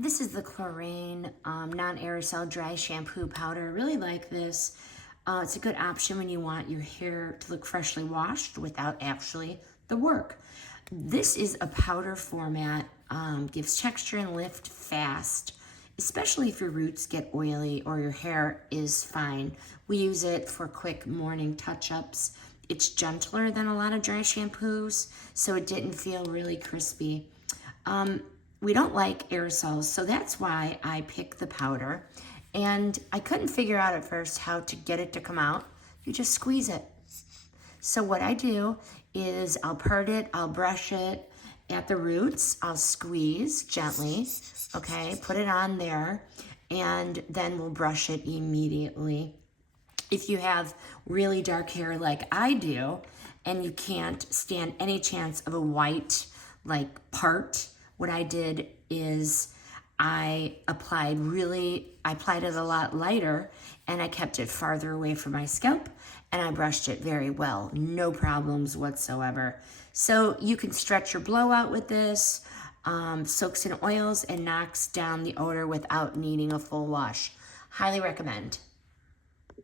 This is the Klorane non-aerosol dry shampoo powder. I really like this. It's a good option when you want your hair to look freshly washed without actually the work. This is a powder format, gives texture and lift fast, especially if your roots get oily or your hair is fine. We use it for quick morning touch-ups. It's gentler than a lot of dry shampoos, so it didn't feel really crispy. We don't like aerosols, so that's why I picked the powder. And I couldn't figure out at first how to get it to come out. You just squeeze it. So what I do is I'll part it, I'll brush it at the roots, I'll squeeze gently, okay, put it on there, and then we'll brush it immediately. If you have really dark hair like I do, and you can't stand any chance of a white part, what I did is I applied it a lot lighter, and I kept it farther away from my scalp, and I brushed it very well. No problems whatsoever. So you can stretch your blowout with this, soaks in oils and knocks down the odor without needing a full wash. Highly recommend.